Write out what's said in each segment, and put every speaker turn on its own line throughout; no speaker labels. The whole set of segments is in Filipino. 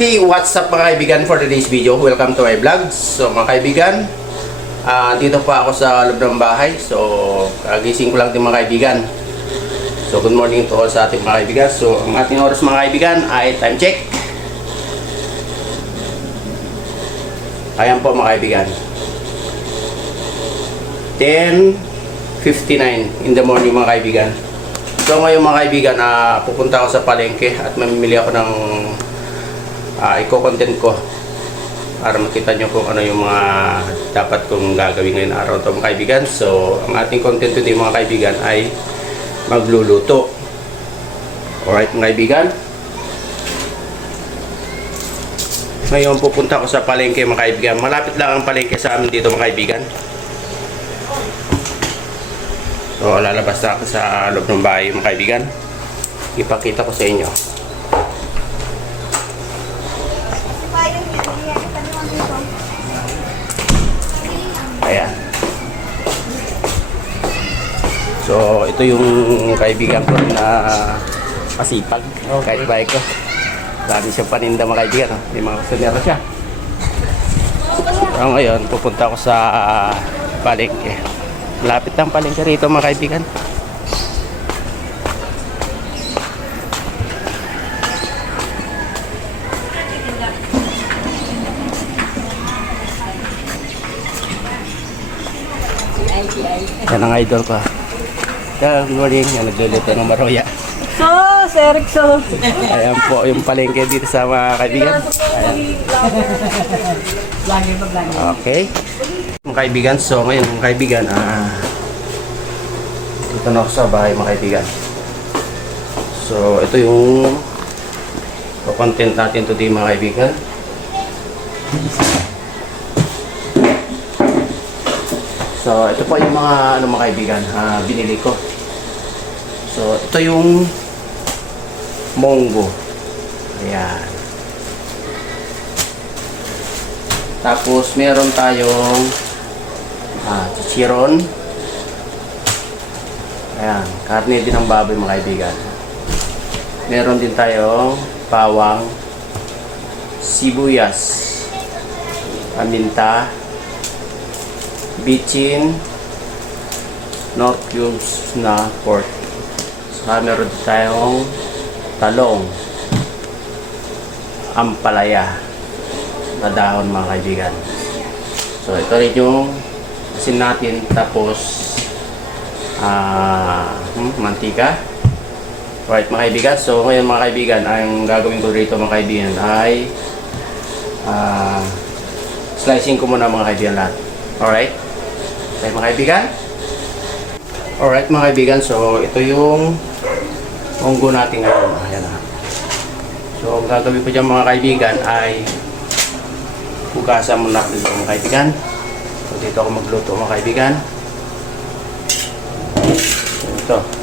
Hey, what's up mga kaibigan for today's video? Welcome to my vlog. So mga kaibigan, ah, dito pa ako sa loob ng bahay. So, kagising ko lang din mga kaibigan. So, good morning to all sa ating mga kaibigan. So, ang ating oras mga kaibigan ay time check. Ayan po mga kaibigan. 10.59 in the morning mga kaibigan. So ngayon mga kaibigan, ah, pupunta ako sa palengke at mamimili ako ng uh, i-content ko para makita nyo kung ano yung mga dapat kong gagawin ngayon araw to mga kaibigan. So ang ating content today mga kaibigan ay magluluto. Alright mga kaibigan. Ngayon pupunta ako sa palengke mga kaibigan. Malapit lang ang palengke sa amin dito mga kaibigan. So, lalabas na ako sa loob ng bahay mga kaibigan. Ipakita ko sa inyo. So, ito yung kaibigan ko na masipag. Kahit bahay ko. Dami siyang paninda mga kaibigan. oh. May mga kusunero siya. So, ngayon, pupunta ako sa ah, palengke. Lapit ang palengke rito mga kaibigan. Yan ang idol ko. Good morning. Nagluluto ng maroya.
So, Sir Erickson.
Ayan po yung palengke dito sa mga kaibigan. Ayan. Okay. Mga kaibigan, so ngayon mga kaibigan, ah, dito na ako sa bahay mga kaibigan. So, ito yung content natin today mga kaibigan. So, ito po yung mga ano mga kaibigan, ah, binili ko. So, ito yung Mongo. Ayan. Tapos meron tayong ah, chichiron. Ayan, karne din ng baboy mga kaibigan. Meron din tayong bawang, sibuyas, paminta, bitchin, nor cubes na pork. Saka meron tayong talong, ampalaya na dahon mga kaibigan. So ito rin yung asin natin tapos hmm, mantika. Right mga kaibigan. So ngayon mga kaibigan, ang gagawin ko rito mga kaibigan ay ah slicing ko muna mga kaibigan lahat. Alright? Okay mga kaibigan? Alright mga kaibigan, so ito yung munggo natin ngayon. Ayan na. So ang gagawin ko dyan mga kaibigan ay hugasan muna dito mga kaibigan. So dito ako magluto mga kaibigan. Ito.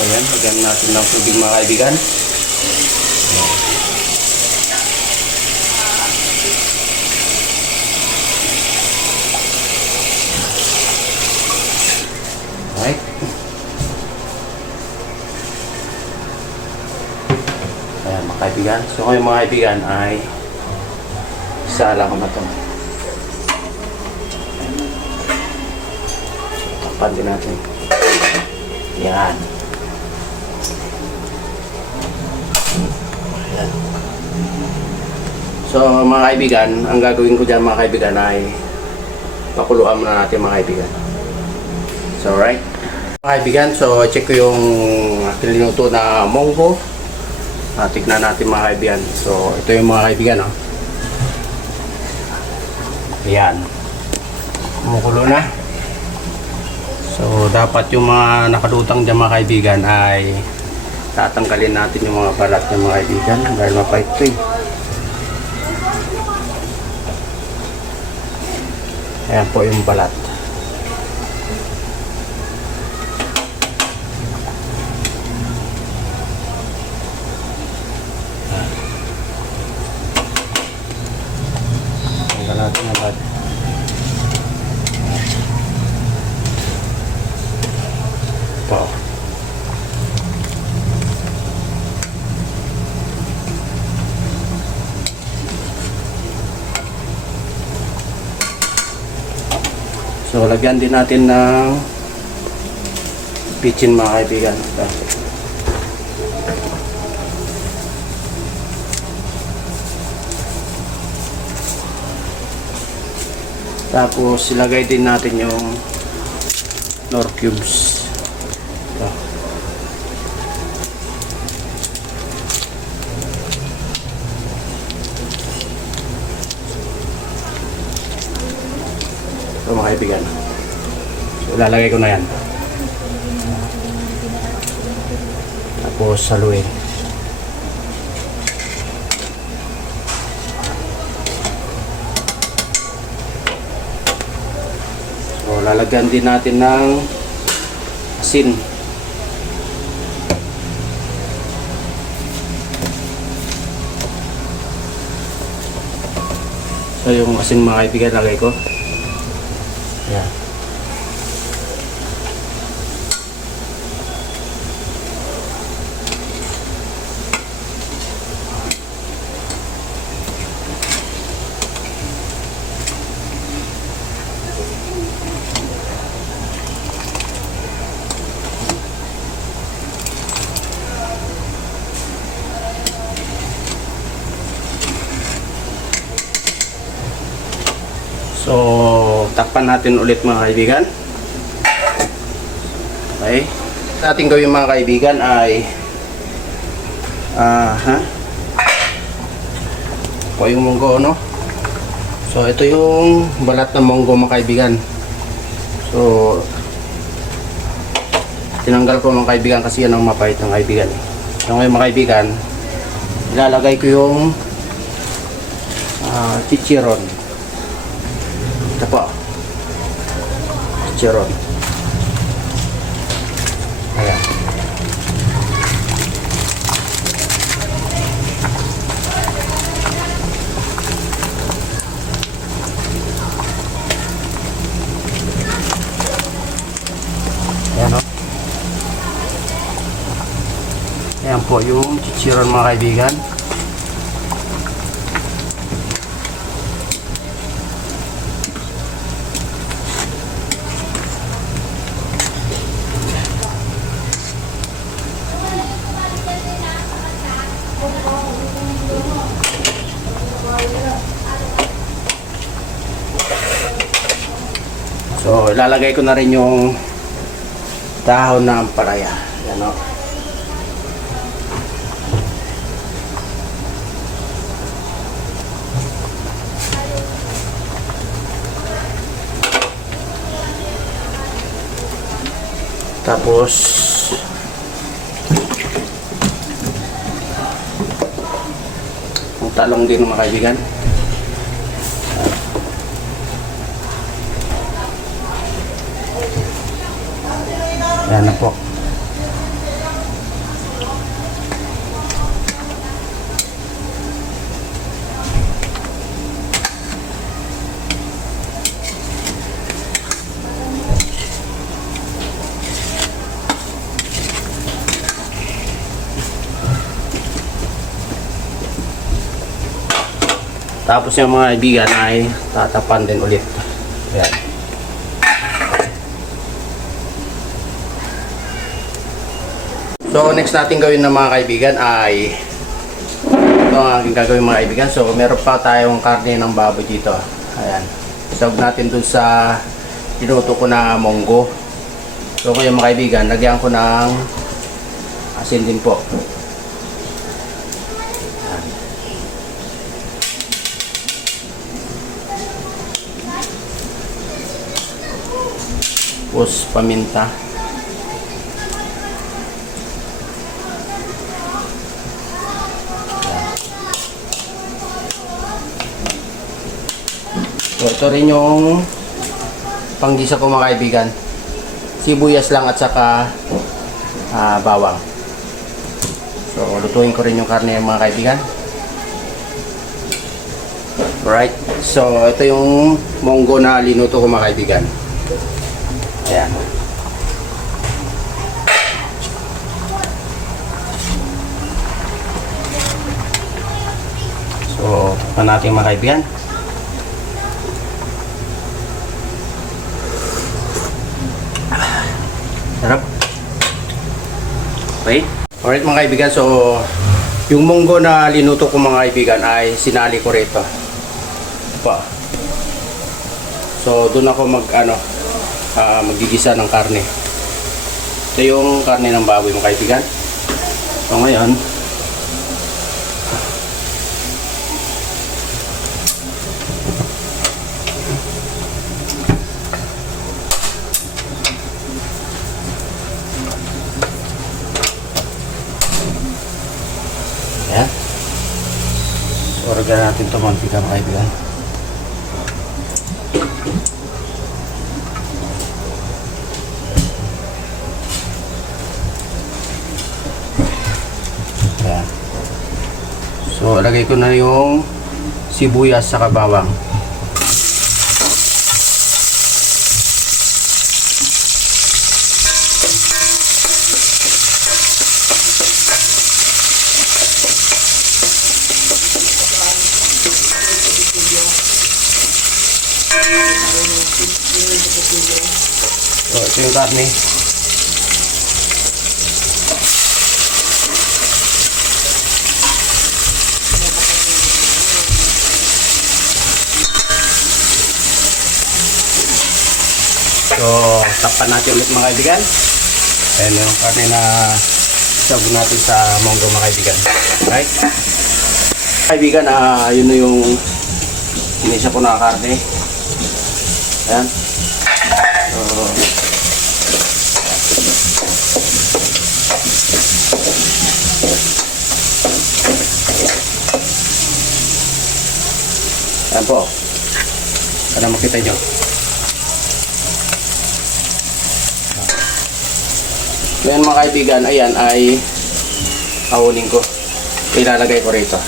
Ayan, lagyan natin ng tubig mga kaibigan. Right. Ayan mga kaibigan. So ngayon mga kaibigan ay sala ko na ito. Tapan din natin. Yan. So mga kaibigan, ang gagawin ko dyan mga kaibigan ay pakuluan muna natin mga kaibigan. So right. Mga kaibigan, so check ko yung linuto na monggo. Ah, tignan natin mga kaibigan. So, ito yung mga kaibigan, oh. Ayan. Kumukulo na. So, dapat yung mga nakadutang dyan mga kaibigan ay tatanggalin natin yung mga balat ng mga kaibigan dahil mapait ito eh. Ayan po yung balat. Tanggal natin yung balat. Po. So, lagyan din natin ng pitchin mga kaibigan. Tapos, ilagay din natin yung nor cubes. Kaibigan. So, ilalagay ko na yan. Tapos, saluin. So, lalagyan din natin ng asin. So, yung asin mga kaibigan, lagay ko. So, takpan natin ulit mga kaibigan. Okay. Sa ating gawin mga kaibigan ay ah ha? Po yung munggo no? So, ito yung balat ng munggo mga kaibigan. So, tinanggal ko mga kaibigan kasi yan ang mapait ng kaibigan. So, ngayon mga kaibigan, ilalagay ko yung ah, chichiron. Ayan po yung chichiron mga kaibigan. So, ilalagay ko na rin yung dahon ng palaya. Yan o. Tapos, ang talong din mga kaibigan. Yan na po. Tapos yung mga kaibigan ay tatapan din ulit. Yan. So, next natin gawin ng mga kaibigan ay ito ang aking gagawin mga kaibigan. So, meron pa tayong karne ng baboy dito. Ayan. Isog natin dun sa pinuto ko na monggo. So, ngayon mga kaibigan, lagyan ko ng asin din po. Ayan. Tapos, paminta. Paminta. So, ito rin yung panggisa ko mga kaibigan. Sibuyas lang at saka ah, bawang. So, lutuin ko rin yung karne mga kaibigan. Alright. So, ito yung monggo na linuto ko mga kaibigan. Ayan. So, pa natin mga kaibigan. Okay. Alright mga kaibigan, so yung munggo na linuto ko mga kaibigan ay sinali ko rito. Pa. So doon ako mag ano ah, magigisa ng karne. Ito yung karne ng baboy mga kaibigan. So ngayon, Ayan. So, organ natin ito mga kaibigan. So, lagay ko na yung sibuyas sa kabawang. Ito yung karne. So, takpan natin ulit mga kaibigan. Ayan yung karne na sab natin sa monggo mga kaibigan. Right? Kaibigan, ah, yun na yung inisa ko na karne. Ayan. So, Ayan po. Para makita nyo. Ngayon mga kaibigan, ayan ay ahulin ko. Ilalagay ko rito.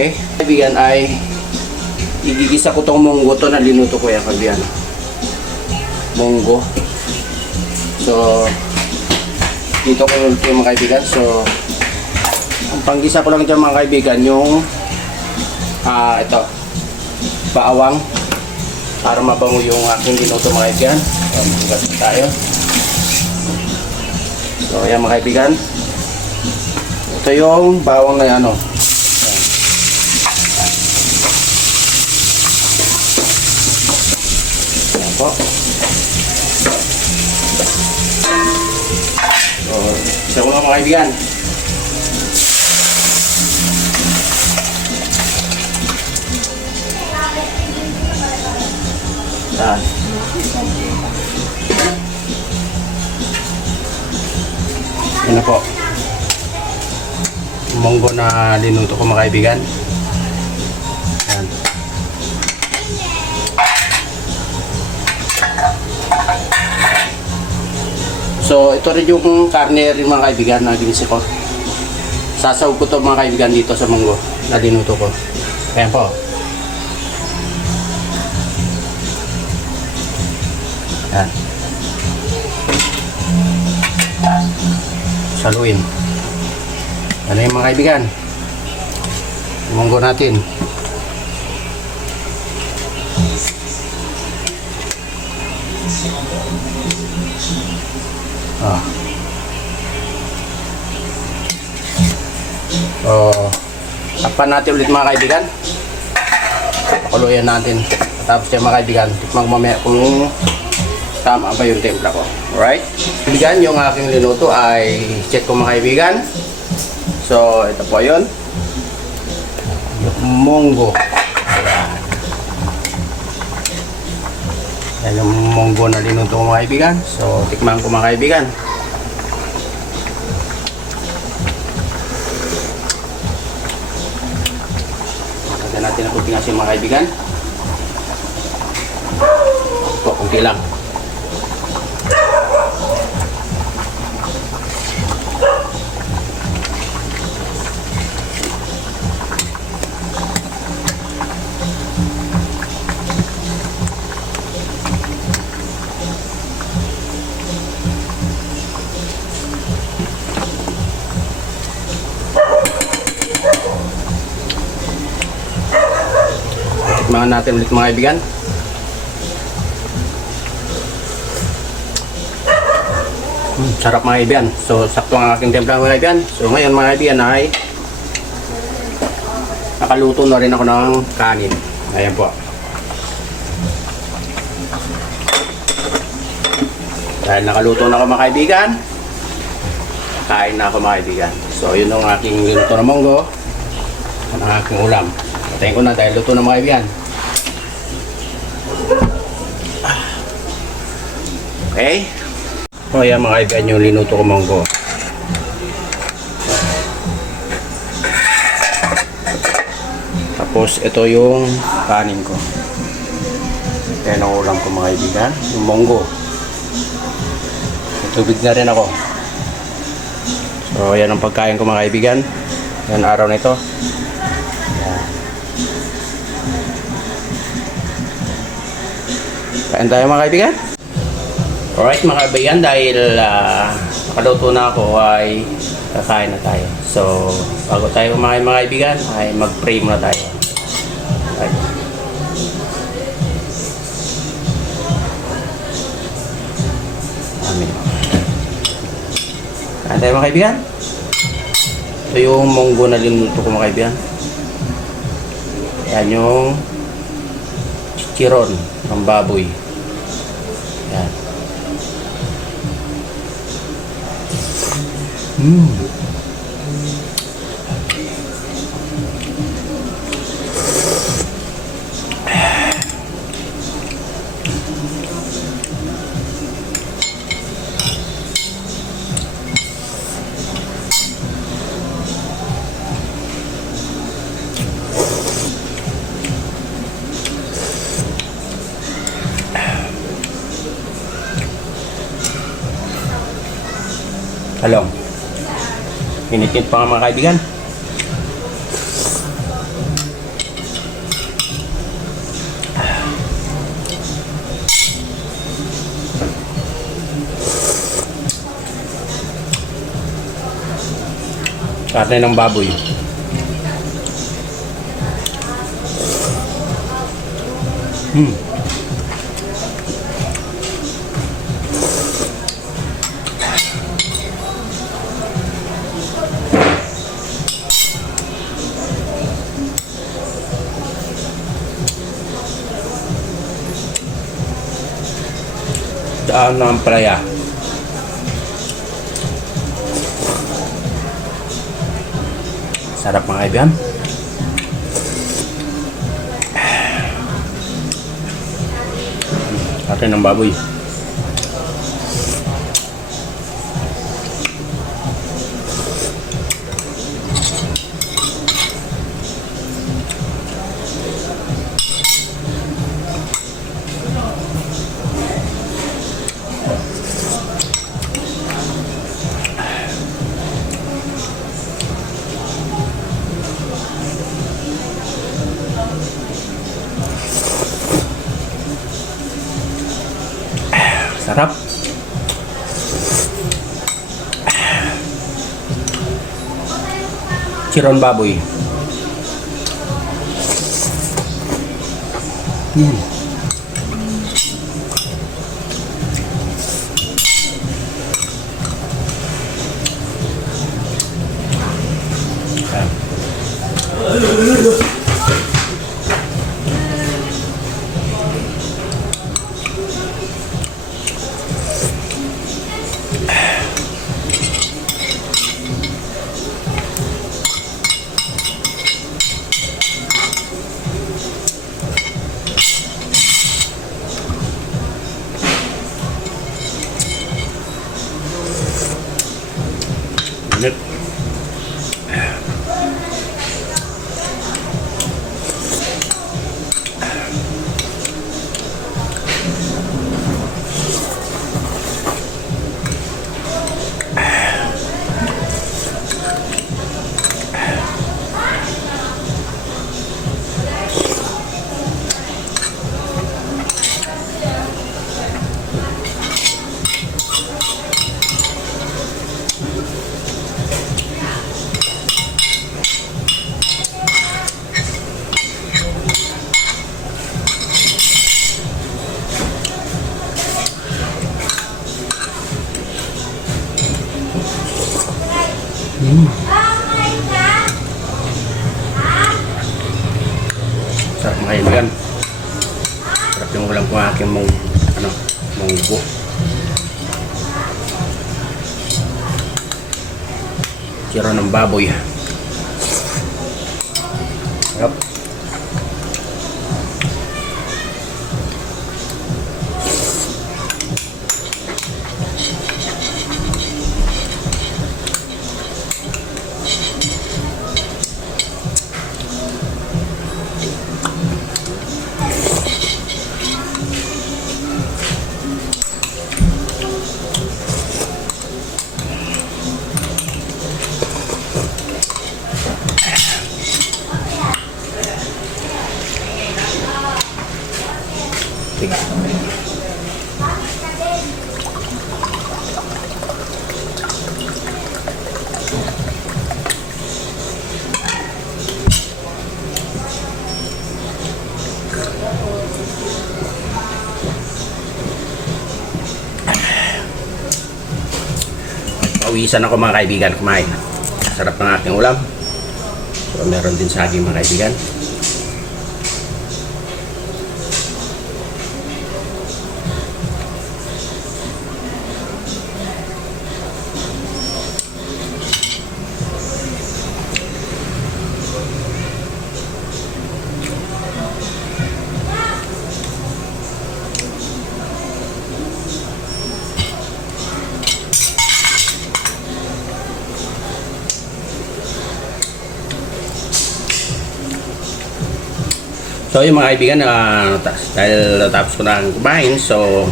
Okay? Kaibigan ay igigisa ko tong munggo to na linuto ko yan kaibigan. Munggo. So, dito ko yung mga kaibigan. So, ang panggisa ko lang dyan mga kaibigan yung ah ito baawang para mabango yung aking linuto mga kaibigan. So, maghugas na tayo. So, ayan mga kaibigan. Ito yung bawang na ano, po. So, isa ko nga mga kaibigan. Yan. Yan na po. Monggo na linuto ko mga kaibigan. So, ito rin yung karne rin mga kaibigan na ginisi ko. Sasaw ko to mga kaibigan dito sa munggo na dinuto ko. Ayan po. Ayan. Saluin. Ano yung mga kaibigan? Munggo natin. Ah. Oh. Tapan natin ulit mga kaibigan. Pakuluyan natin. Tapos yan mga kaibigan, tikman ko mamaya kung tama ba yung timpla ko. Alright? Kaibigan, yung aking linuto ay check ko mga kaibigan. So, ito po yun. Munggo. Yan yung munggo na linuto ko mga kaibigan. So, tikman ko mga kaibigan. Lagyan natin ang kunting asin mga kaibigan. Ito, kunti lang. Tikman natin ulit mga kaibigan. Hmm, sarap mga kaibigan. So, sakto ang aking templa mga kaibigan. So, ngayon mga kaibigan ay nakaluto na rin ako ng kanin. Ayan po. Dahil nakaluto na ako mga kaibigan, kain na ako mga kaibigan. So, yun ang aking luto na monggo. Ang aking ulam. Patayin ko na dahil luto na mga kaibigan. Okay. O yan mga kaibigan yung linuto ko monggo. Tapos ito yung kanin ko. Yan ang ulam ko mga kaibigan. Yung monggo. Tubig na rin ako. So yan ang pagkain ko mga kaibigan. Yan araw na ito. Kain tayo mga kaibigan. Alright mga kaibigan, dahil uh, nakaluto na ako ay kakain na tayo. So, bago tayo kumain mga kaibigan, ay mag-pray muna tayo. Alright. Amen. Kain tayo mga kaibigan. Ito yung munggo na linuto ko mga kaibigan. Yan yung chichiron ng baboy. Yan. Mm. Init-init pa nga mga kaibigan. Karne ng baboy. Hmm. Daan ng playa. Sarap mga kaibigan. Atin ng baboy. Chiron baboy. Hmm. Yep. Init. Sarap mga kaibigan. Sarap yung ulam ko ng aking mong, ano, munggo. Sira ng baboy. Pawisan ako mga kaibigan kumain. Sarap ng ating ulam. So, meron din saging mga kaibigan. So yung mga kaibigan, ta- dahil natapos ko na ang kumain, so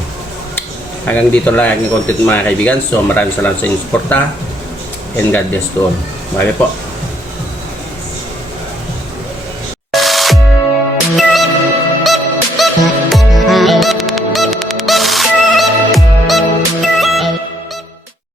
hanggang dito lang ang content mga kaibigan. So maraming salamat sa inyong suporta and God bless to all. Bye po.